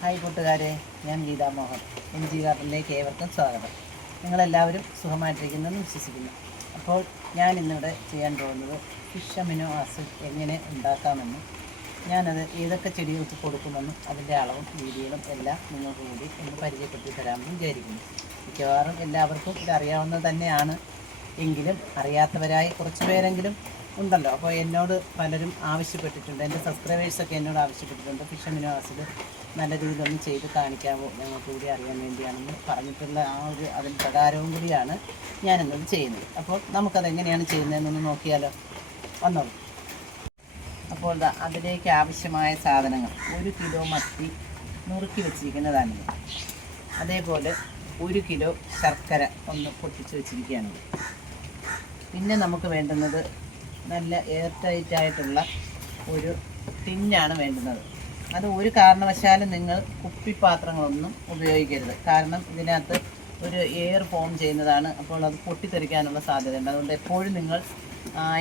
Hi കൂട്ടുകാരെ ഞാൻ Geetha Mohan. M G ഗാർഡനിലേക്ക് ഏവർക്കും സ്വാഗതം. നിങ്ങളെല്ലാവരും സുഖമായിട്ടിരിക്കുന്നെന്ന് വിശ്വസിക്കുന്നു. അപ്പോൾ ഞാൻ ഇന്നിവിടെ ചെയ്യാൻ പോകുന്നത് ഫിഷ് അമിനോ ആസിഡ് എങ്ങനെ ഉണ്ടാക്കാമെന്നും ഞാനത് ഏതൊക്കെ ചെടികൾക്ക് കൊടുക്കുമെന്നും അതിന്റെ അളവും രീതികളും എല്ലാം നിങ്ങൾക്ക് കൂടി ഒന്ന് പരിചയപ്പെടുത്തി തരാമെന്ന് വിചാരിക്കുന്നു. മിക്കവാറും എല്ലാവർക്കും ഇതറിയാവുന്നത് തന്നെയാണ്. എങ്കിലും അറിയാത്തവരായി കുറച്ച് പേരെങ്കിലും ഉണ്ടല്ലോ. അപ്പോൾ എന്നോട് പലരും ആവശ്യപ്പെട്ടിട്ടുണ്ട്. എന്റെ സബ്സ്ക്രൈബേഴ്സൊക്കെ എന്നോട് ആവശ്യപ്പെട്ടിട്ടുണ്ട് ഫിഷ് അമിനോ ആസിഡ് നല്ല രീതിയിലൊന്ന് ചെയ്ത് കാണിക്കാമോ ഞങ്ങൾക്ക് കൂടി അറിയാൻ വേണ്ടിയാണെന്ന് പറഞ്ഞിട്ടുള്ള ആ ഒരു അതിന് പ്രകാരവും കൂടിയാണ് ഞാനിന്നത് ചെയ്യുന്നത്. അപ്പോൾ നമുക്കതെങ്ങനെയാണ് ചെയ്യുന്നതെന്നൊന്ന് നോക്കിയാലോ? വന്നോളൂ അപ്പോൾ അതിലേക്ക് ആവശ്യമായ സാധനങ്ങൾ. ഒരു കിലോ മത്തി നുറുക്കി വെച്ചിരിക്കുന്നതാണ് അതേപോലെ ഒരു കിലോ ശർക്കര ഒന്ന് പൊട്ടിച്ച് വെച്ചിരിക്കുകയാണ് പിന്നെ നമുക്ക് വേണ്ടുന്നത് നല്ല എയർ ടൈറ്റ് ആയിട്ടുള്ള ഒരു ടിന്നാണ് വേണ്ടുന്നത്. അത് ഒരു കാരണവശാലും നിങ്ങൾ കുപ്പിപ്പാത്രങ്ങളൊന്നും ഉപയോഗിക്കരുത്. കാരണം ഇതിനകത്ത് ഒരു എയർ ഫോം ചെയ്യുന്നതാണ്. അപ്പോൾ അത് പൊട്ടിത്തെറിക്കാനുള്ള സാധ്യതയുണ്ട്. അതുകൊണ്ട് എപ്പോഴും നിങ്ങൾ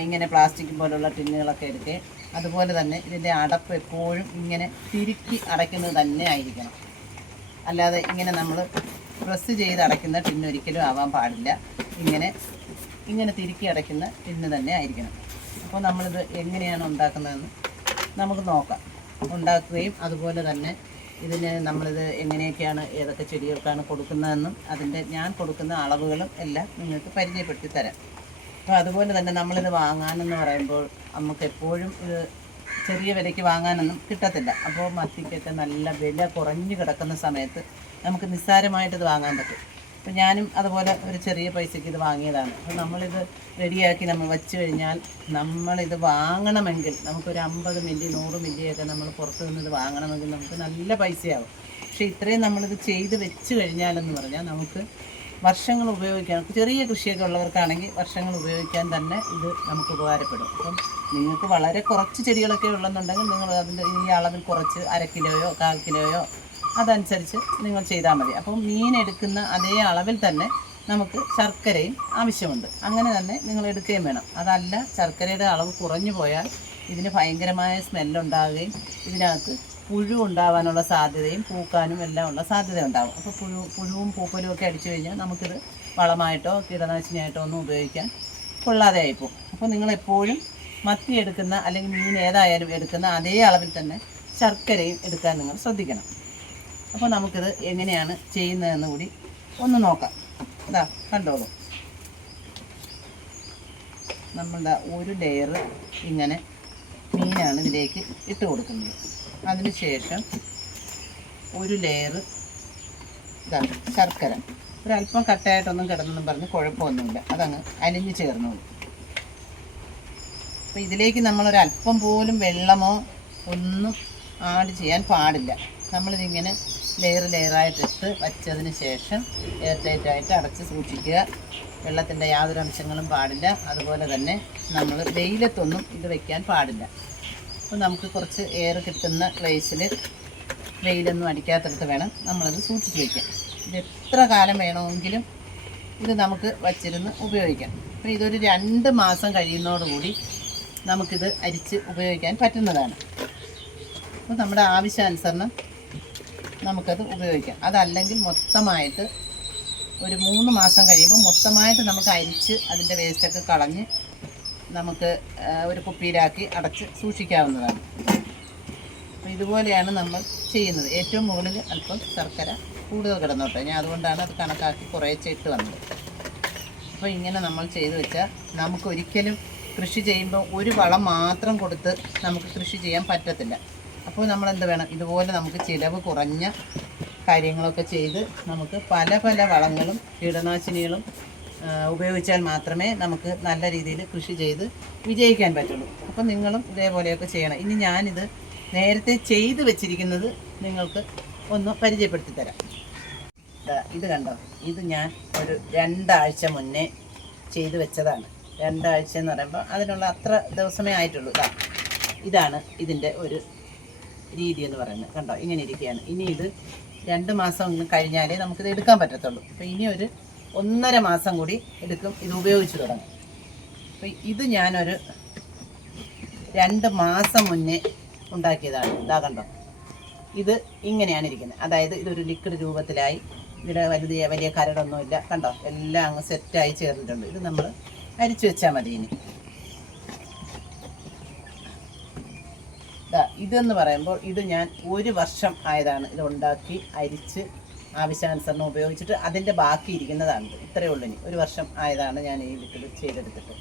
ഇങ്ങനെ പ്ലാസ്റ്റിക് പോലുള്ള ടിന്നുകളൊക്കെ എടുക്കുക അതുപോലെ തന്നെ ഇതിന്റെ അടപ്പ് എപ്പോഴും ഇങ്ങനെ തിരുക്കി അടയ്ക്കുന്നത് തന്നെ ആയിരിക്കണം. അല്ലാതെ ഇങ്ങനെ നമ്മൾ പ്രസ് ചെയ്ത് അടയ്ക്കുന്ന ടിന്ന് ഒരിക്കലും ആവാൻ പാടില്ല. ഇങ്ങനെ ഇങ്ങനെ തിരുക്കി അടയ്ക്കുന്ന ടിന്ന് തന്നെ ആയിരിക്കണം. അപ്പോൾ നമ്മളിത് എങ്ങനെയാണ് ഉണ്ടാക്കുന്നതെന്ന് നമുക്ക് നോക്കാം. ഉണ്ടാക്കുകയും അതുപോലെ തന്നെ ഇതിന് നമ്മളിത് എങ്ങനെയൊക്കെയാണ് ഏതൊക്കെ ചെടികൾക്കാണ് കൊടുക്കുന്നതെന്നും അതിന്റെ ഞാൻ കൊടുക്കുന്ന അളവുകളും എല്ലാം നിങ്ങൾക്ക് പരിചയപ്പെടുത്തി തരാം. അപ്പോൾ അതുപോലെ തന്നെ നമ്മളിത് വാങ്ങാനെന്ന് പറയുമ്പോൾ നമുക്ക് എപ്പോഴും ഇത് ചെറിയ വിലയ്ക്ക് വാങ്ങാനൊന്നും കിട്ടത്തില്ല. അപ്പോൾ മത്തിക്കൊക്കെ നല്ല വില കുറഞ്ഞു കിടക്കുന്ന സമയത്ത് നമുക്ക് നിസ്സാരമായിട്ടിത് വാങ്ങാൻ പറ്റും. അപ്പോൾ ഞാനും അതുപോലെ ഒരു ചെറിയ പൈസയ്ക്ക് ഇത് വാങ്ങിയതാണ്. അപ്പം നമ്മളിത് റെഡിയാക്കി നമ്മൾ വെച്ച് കഴിഞ്ഞാൽ നമ്മളിത് വാങ്ങണമെങ്കിൽ നമുക്കൊരു അമ്പത് മില്ലി നൂറ് മില്ലിയൊക്കെ നമ്മൾ പുറത്തു നിന്ന് ഇത് വാങ്ങണമെങ്കിൽ നമുക്ക് നല്ല പൈസയാവും. പക്ഷേ ഇത്രയും നമ്മളിത് ചെയ്ത് വെച്ച് കഴിഞ്ഞാലെന്ന് പറഞ്ഞാൽ നമുക്ക് വർഷങ്ങൾ ഉപയോഗിക്കാൻ ചെറിയ കൃഷിയൊക്കെ ഉള്ളവർക്കാണെങ്കിൽ വർഷങ്ങൾ ഉപയോഗിക്കാൻ തന്നെ ഇത് നമുക്ക് ഉപകാരപ്പെടും. അപ്പം നിങ്ങൾക്ക് വളരെ കുറച്ച് ചെടികളൊക്കെ ഉള്ളെന്നുണ്ടെങ്കിൽ നിങ്ങൾ അതിന്റെ ഈ അളവിൽ കുറച്ച് അര കിലോയോ കാൽ കിലോയോ അതനുസരിച്ച് നിങ്ങൾ ചെയ്താൽ മതി. അപ്പം മീൻ എടുക്കുന്ന അതേ അളവിൽ തന്നെ നമുക്ക് ശർക്കരയും ആവശ്യമുണ്ട്. അങ്ങനെ തന്നെ നിങ്ങൾ എടുക്കുകയും വേണം. അതല്ല ശർക്കരയുടെ അളവ് കുറഞ്ഞു പോയാൽ ഇതിന് ഭയങ്കരമായ സ്മെല്ലുണ്ടാവുകയും ഇതിനകത്ത് പുഴു ഉണ്ടാവാനുള്ള സാധ്യതയും പൂക്കാനും എല്ലാം ഉള്ള സാധ്യത ഉണ്ടാകും അപ്പോൾ പുഴു പുഴുവും പൂപ്പലും ഒക്കെ അടിച്ചു കഴിഞ്ഞാൽ നമുക്കിത് വളമായിട്ടോ കീടനാശിനിയായിട്ടോ ഒന്നും ഉപയോഗിക്കാൻ കൊള്ളാതെ ആയിപ്പോവും. അപ്പോൾ നിങ്ങൾ എപ്പോഴും മത്തി എടുക്കുന്ന അല്ലെങ്കിൽ മീൻ ഏതായാലും എടുക്കുന്ന അതേ അളവിൽ തന്നെ ശർക്കരയും എടുക്കാൻ നിങ്ങൾ ശ്രദ്ധിക്കണം. അപ്പോൾ നമുക്കിത് എങ്ങനെയാണ് ചെയ്യുന്നതെന്ന് കൂടി ഒന്ന് നോക്കാം. ഇതാ കണ്ടോളൂ നമ്മളുടെ ഒരു ലെയർ ഇങ്ങനെ മീനാണ് ഇതിലേക്ക് ഇട്ട് കൊടുക്കുന്നത്. അതിന് ശേഷം ഒരു ലെയർ ഇതാണ് ശർക്കര. ഒരല്പം കട്ടയായിട്ടൊന്നും കിടന്നെന്നും പറഞ്ഞ് കുഴപ്പമൊന്നുമില്ല. അതങ്ങ് അലിഞ്ഞ് ചേർന്നോളൂ. അപ്പോൾ ഇതിലേക്ക് നമ്മളൊരല്പം പോലും വെള്ളമോ ഒന്നും ആഡ് ചെയ്യാൻ പാടില്ല. നമ്മളിതിങ്ങനെ ലെയർ ലെയറായിട്ട് ഇട്ട് വച്ചതിന് ശേഷം എയർ ടൈറ്റ് ആയിട്ട് അടച്ച് സൂക്ഷിക്കുക. വെള്ളത്തിന്റെ യാതൊരു അംശങ്ങളും പാടില്ല. അതുപോലെ തന്നെ നമ്മൾ വെയിലത്തൊന്നും ഇത് വെക്കാൻ പാടില്ല. അപ്പോൾ നമുക്ക് കുറച്ച് എയർ കിട്ടുന്ന പ്ലേസിൽ വെയിലൊന്നും അടിക്കാത്തടത്ത് വേണം നമ്മളത് സൂക്ഷിച്ച് വയ്ക്കാം ഇത് എത്ര കാലം വേണമെങ്കിലും ഇത് നമുക്ക് വച്ചിരുന്ന് ഉപയോഗിക്കാം. അപ്പോൾ ഇതൊരു രണ്ട് മാസം കഴിയുന്നതോടുകൂടി നമുക്കിത് അരിച്ച് ഉപയോഗിക്കാൻ പറ്റുന്നതാണ്. അപ്പോൾ നമ്മുടെ ആവശ്യാനുസരണം നമുക്കത് ഉപയോഗിക്കാം. അതല്ലെങ്കിൽ മൊത്തമായിട്ട് ഒരു മൂന്ന് മാസം കഴിയുമ്പോൾ മൊത്തമായിട്ട് നമുക്ക് അരിച്ച് അതിന്റെ വേസ്റ്റൊക്കെ കളഞ്ഞ് നമുക്ക് ഒരു കുപ്പിയിലാക്കി അടച്ച് സൂക്ഷിക്കാവുന്നതാണ്. അപ്പോൾ ഇതുപോലെയാണ് നമ്മൾ ചെയ്യുന്നത്. ഏറ്റവും മുകളിൽ അല്പം ശർക്കര കൂടുതൽ കിടന്നോട്ടെ. ഞാൻ അതുകൊണ്ടാണ് അത് കണക്കാക്കി കുറേശ്ശെ ഇട്ട് വന്നത്. അപ്പോൾ ഇങ്ങനെ നമ്മൾ ചെയ്തു വെച്ചാൽ നമുക്കൊരിക്കലും കൃഷി ചെയ്യുമ്പോൾ ഒരു വളം മാത്രം കൊടുത്ത് നമുക്ക് കൃഷി ചെയ്യാൻ പറ്റത്തില്ല. അപ്പോൾ നമ്മൾ എന്ത് വേണം? ഇതുപോലെ നമുക്ക് ചിലവ് കുറഞ്ഞ കാര്യങ്ങളൊക്കെ ചെയ്ത് നമുക്ക് പല പല വളങ്ങളും കീടനാശിനികളും ഉപയോഗിച്ചാൽ മാത്രമേ നമുക്ക് നല്ല രീതിയിൽ കൃഷി ചെയ്ത് വിജയിക്കാൻ പറ്റുള്ളൂ. അപ്പം നിങ്ങളും ഇതേപോലെയൊക്കെ ചെയ്യണം. ഇനി ഞാനിത് നേരത്തെ ചെയ്ത് വെച്ചിരിക്കുന്നത് നിങ്ങൾക്ക് ഒന്ന് പരിചയപ്പെടുത്തി തരാം. ഇത് കണ്ടോ? ഇത് ഞാൻ ഒരു രണ്ടാഴ്ച മുന്നേ ചെയ്ത് വെച്ചതാണ്. രണ്ടാഴ്ച എന്ന് പറയുമ്പോൾ അതിനുള്ള അത്ര ദിവസമേ ആയിട്ടുള്ളൂ. ഇതാ ഇതാണ് ഇതിന്റെ ഒരു രീതി എന്ന് പറയുന്നത്. കണ്ടോ? ഇങ്ങനെ ഇരിക്കുകയാണ്. ഇനി ഇത് രണ്ട് മാസം കഴിഞ്ഞാലേ നമുക്കിത് എടുക്കാൻ പറ്റത്തുള്ളൂ. അപ്പോൾ ഇനി ഒരു ഒന്നര മാസം കൂടി എടുക്കും. ഇത് ഉപയോഗിച്ച് തുടങ്ങും. അപ്പോൾ ഇത് ഞാനൊരു രണ്ട് മാസം മുന്നേ ഉണ്ടാക്കിയതാണ്. ഇതാ കണ്ടോ? ഇത് ഇങ്ങനെയാണ് ഇരിക്കുന്നത്. അതായത് ഇതൊരു ലിക്വിഡ് രൂപത്തിലായി. ഇവിടെ വലിയ വലിയ കരടൊന്നുമില്ല. കണ്ടോ? എല്ലാം അങ്ങ് സെറ്റായി ചേർന്നിട്ടുണ്ട്. ഇത് നമ്മൾ അരിച്ചു വെച്ചാൽ മതി ഇനി. ഇതെന്ന് പറയുമ്പോൾ ഇത് ഞാൻ ഒരു വർഷം ആയതാണ് ഇത് ഉണ്ടാക്കി അരിച്ച് ആവശ്യാനുസരണം ഉപയോഗിച്ചിട്ട് അതിന്റെ ബാക്കി ഇരിക്കുന്നതാണ് ഇത്രയേ ഉള്ളൂ ഇനി. ഒരു വർഷം ആയതാണ് ഞാൻ ഈ വിത്തിൽ ചെയ്തെടുത്തിട്ട്.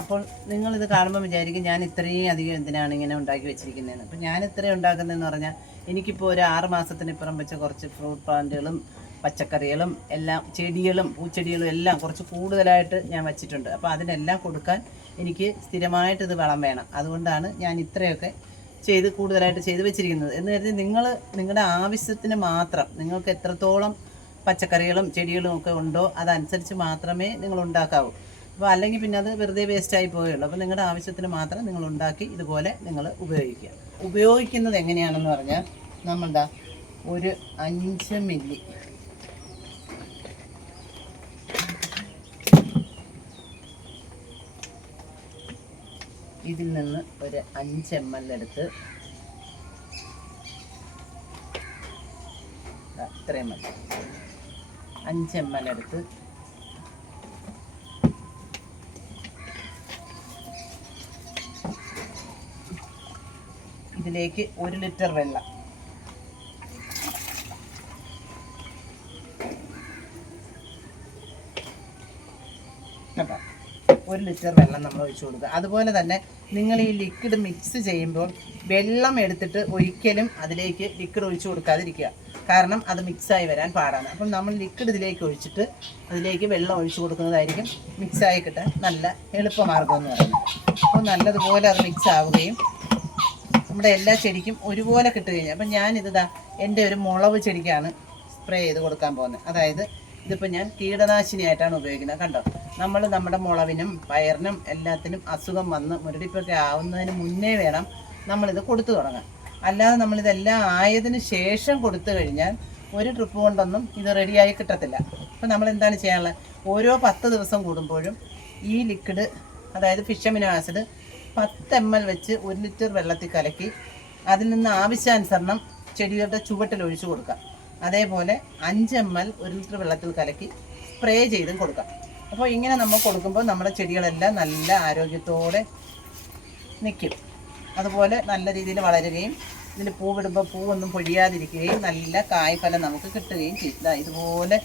അപ്പോൾ നിങ്ങളിത് കാണുമ്പോൾ വിചാരിക്കും ഞാൻ ഇത്രയും അധികം എന്തിനാണ് ഇങ്ങനെ ഉണ്ടാക്കി വെച്ചിരിക്കുന്നതെന്ന്. അപ്പോൾ ഞാൻ ഇത്രയും ഉണ്ടാക്കുന്നതെന്ന് പറഞ്ഞാൽ എനിക്കിപ്പോൾ ഒരു ആറ് മാസത്തിന് ഇപ്പുറം വെച്ച കുറച്ച് ഫ്രൂട്ട് പ്ലാന്റുകളും പച്ചക്കറികളും എല്ലാം ചെടികളും പൂച്ചെടികളും എല്ലാം കുറച്ച് കൂടുതലായിട്ട് ഞാൻ വച്ചിട്ടുണ്ട്. അപ്പോൾ അതിനെല്ലാം കൊടുക്കാൻ എനിക്ക് സ്ഥിരമായിട്ട് ഇത് വളം വേണം. അതുകൊണ്ടാണ് ഞാൻ ഇത്രയൊക്കെ ചെയ്ത് കൂടുതലായിട്ട് ചെയ്ത് വെച്ചിരിക്കുന്നത്. എന്ന് കരുതി നിങ്ങൾ നിങ്ങളുടെ ആവശ്യത്തിന് മാത്രം നിങ്ങൾക്ക് എത്രത്തോളം പച്ചക്കറികളും ചെടികളും ഒക്കെ ഉണ്ടോ അതനുസരിച്ച് മാത്രമേ നിങ്ങൾ ഉണ്ടാക്കാവൂ. അപ്പോൾ അല്ലെങ്കിൽ പിന്നെ അത് വെറുതെ വേസ്റ്റായി പോവുകയുള്ളൂ. അപ്പോൾ നിങ്ങളുടെ ആവശ്യത്തിന് മാത്രം നിങ്ങൾ ഉണ്ടാക്കി ഇതുപോലെ നിങ്ങൾ ഉപയോഗിക്കുക. ഉപയോഗിക്കുന്നത് എങ്ങനെയാണെന്ന് പറഞ്ഞാൽ നമ്മളുടെ ഒരു അഞ്ച് മില്ലി ഇതിൽ നിന്ന് ഒരു അഞ്ച് എം എൽ എടുത്ത് അത്രയും മതി. അഞ്ച് എം എൽ എടുത്ത് ഇതിലേക്ക് ഒരു ലിറ്റർ വെള്ളം. കേട്ടോ ഒരു ലിറ്റർ വെള്ളം നമ്മൾ ഒഴിച്ചു കൊടുക്കുക. അതുപോലെ തന്നെ നിങ്ങൾ ഈ ലിക്വിഡ് മിക്സ് ചെയ്യുമ്പോൾ വെള്ളം എടുത്തിട്ട് ഒരിക്കലും അതിലേക്ക് ലിക്വിഡ് ഒഴിച്ചു കൊടുക്കാതിരിക്കുക. കാരണം അത് മിക്സായി വരാൻ പാടാണ്. അപ്പം നമ്മൾ ലിക്വിഡ് ഇതിലേക്ക് ഒഴിച്ചിട്ട് അതിലേക്ക് വെള്ളം ഒഴിച്ചു കൊടുക്കുന്നതായിരിക്കും മിക്സായി കിട്ടാൻ നല്ല എളുപ്പമാർഗം എന്ന് പറയുന്നത്. അപ്പോൾ നല്ലതുപോലെ അത് മിക്സ് ആവുകയും നമ്മുടെ എല്ലാ ചെടിക്കും ഒരുപോലെ കിട്ടുകയും അപ്പം ഞാനിതാ എന്റെ ഒരു മുളവ് ചെടിക്കാണ് സ്പ്രേ ചെയ്ത് കൊടുക്കാൻ പോകുന്നത്. അതായത് ഇതിപ്പോൾ ഞാൻ കീടനാശിനിയായിട്ടാണ് ഉപയോഗിക്കുന്നത്. കണ്ടോ? നമ്മൾ നമ്മുടെ മുളവിനും പയറിനും എല്ലാത്തിനും അസുഖം വന്ന് മുരടിപ്പൊക്കെ ആവുന്നതിന് മുന്നേ വേണം നമ്മളിത് കൊടുത്തു തുടങ്ങാൻ. അല്ലാതെ നമ്മളിതെല്ലാം ആയതിന് ശേഷം കൊടുത്തു കഴിഞ്ഞാൽ ഒരു ട്രിപ്പ് കൊണ്ടൊന്നും ഇത് റെഡിയായി കിട്ടത്തില്ല. അപ്പോൾ നമ്മൾ എന്താണ് ചെയ്യാനുള്ളത്? ഓരോ പത്ത് ദിവസം കൂടുമ്പോഴും ഈ ലിക്വിഡ് അതായത് ഫിഷമിനോ ആസിഡ് പത്ത് എം എൽ വെച്ച് ഒരു ലിറ്റർ വെള്ളത്തിൽ കലക്കി അതിൽ നിന്ന് ആവശ്യാനുസരണം ചെടികളുടെ ചുവട്ടിൽ ഒഴിച്ചു കൊടുക്കാം അതേപോലെ അഞ്ച് എം എൽ ഒരു ലിറ്റർ വെള്ളത്തിൽ കലക്കി സ്പ്രേ ചെയ്തും കൊടുക്കാം അപ്പോൾ ഇങ്ങനെ നമ്മൾ കൊടുക്കുമ്പോൾ നമ്മുടെ ചെടികളെല്ലാം നല്ല ആരോഗ്യത്തോടെ നിൽക്കും. അതുപോലെ നല്ല രീതിയിൽ വളരുകയും ഇതിൽ പൂവിടുമ്പോൾ പൂവൊന്നും പൊഴിയാതിരിക്കുകയും നല്ല കായ്ഫലം നമുക്ക് കിട്ടുകയും ചെയ്യും. ഇതുപോലെ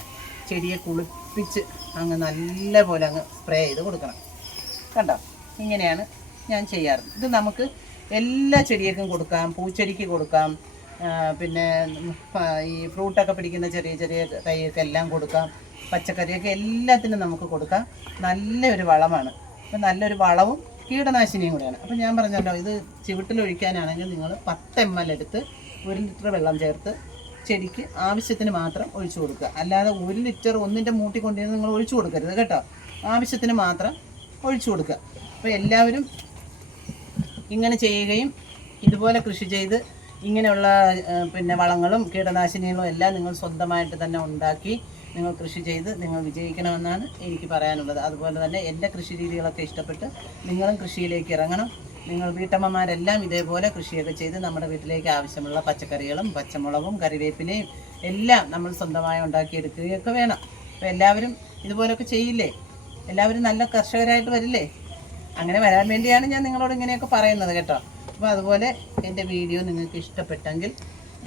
ചെടിയെ കുളിപ്പിച്ച് അങ്ങ് നല്ല പോലെ അങ്ങ് സ്പ്രേ ചെയ്ത് കൊടുക്കണം. കണ്ടോ? ഇങ്ങനെയാണ് ഞാൻ ചെയ്യാറ്. ഇത് നമുക്ക് എല്ലാ ചെടിയേക്കും കൊടുക്കാം. പൂച്ചെടിക്ക് കൊടുക്കാം. പിന്നെ ഈ ഫ്രൂട്ടൊക്കെ പിടിക്കുന്ന ചെറിയ ചെറിയ തൈക്കെല്ലാം കൊടുക്കാം. പച്ചക്കറിയൊക്കെ എല്ലാത്തിനും നമുക്ക് കൊടുക്കാം. നല്ലൊരു വളമാണ്. അപ്പം നല്ലൊരു വളവും കീടനാശിനിയും കൂടെയാണ്. അപ്പം ഞാൻ പറഞ്ഞല്ലോ ഇത് ചുവട്ടിലൊഴിക്കാനാണെങ്കിൽ നിങ്ങൾ പത്ത് എം എൽ എടുത്ത് ഒരു ലിറ്റർ വെള്ളം ചേർത്ത് ചെടിക്ക് ആവശ്യത്തിന് മാത്രം ഒഴിച്ചു കൊടുക്കുക. അല്ലാതെ ഒരു ലിറ്റർ ഒന്നിന്റെ മൂട്ടി കൊണ്ടുവന്ന് നിങ്ങൾ ഒഴിച്ചു കൊടുക്കരുത് കേട്ടോ. ആവശ്യത്തിന് മാത്രം ഒഴിച്ചു കൊടുക്കുക. അപ്പോൾ എല്ലാവരും ഇങ്ങനെ ചെയ്യുകയും ഇതുപോലെ കൃഷി ചെയ്ത് ഇങ്ങനെയുള്ള പിന്നെ വളങ്ങളും കീടനാശിനികളും എല്ലാം നിങ്ങൾ സ്വന്തമായിട്ട് തന്നെ ഉണ്ടാക്കി നിങ്ങൾ കൃഷി ചെയ്ത് നിങ്ങൾ വിജയിക്കണമെന്നാണ് എനിക്ക് പറയാനുള്ളത്. അതുപോലെ തന്നെ എന്റെ കൃഷി രീതികളൊക്കെ ഇഷ്ടപ്പെട്ട് നിങ്ങളും കൃഷിയിലേക്ക് ഇറങ്ങണം. നിങ്ങൾ വീട്ടമ്മമാരെല്ലാം ഇതേപോലെ കൃഷിയൊക്കെ ചെയ്ത് നമ്മുടെ വീട്ടിലേക്ക് ആവശ്യമുള്ള പച്ചക്കറികളും പച്ചമുളകും കറിവേപ്പിലയും എല്ലാം നമ്മൾ സ്വന്തമായി ഉണ്ടാക്കിയെടുക്കുകയൊക്കെ വേണം. അപ്പോൾ എല്ലാവരും ഇതുപോലൊക്കെ ചെയ്യില്ലേ? എല്ലാവരും നല്ല കർഷകരായിട്ട് വരില്ലേ? അങ്ങനെ വരാൻ വേണ്ടിയാണ് ഞാൻ നിങ്ങളോട് ഇങ്ങനെയൊക്കെ പറയുന്നത് കേട്ടോ. അപ്പോൾ അതുപോലെ എന്റെ വീഡിയോ നിങ്ങൾക്ക് ഇഷ്ടപ്പെട്ടെങ്കിൽ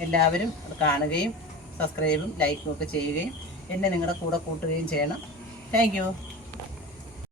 എല്ലാവരും കാണുകയും സബ്സ്ക്രൈബും ലൈക്കും ഒക്കെ ചെയ്യുകയും എന്നെ നിങ്ങളുടെ കൂടെ കൂട്ടുകയും ചെയ്യണം. താങ്ക്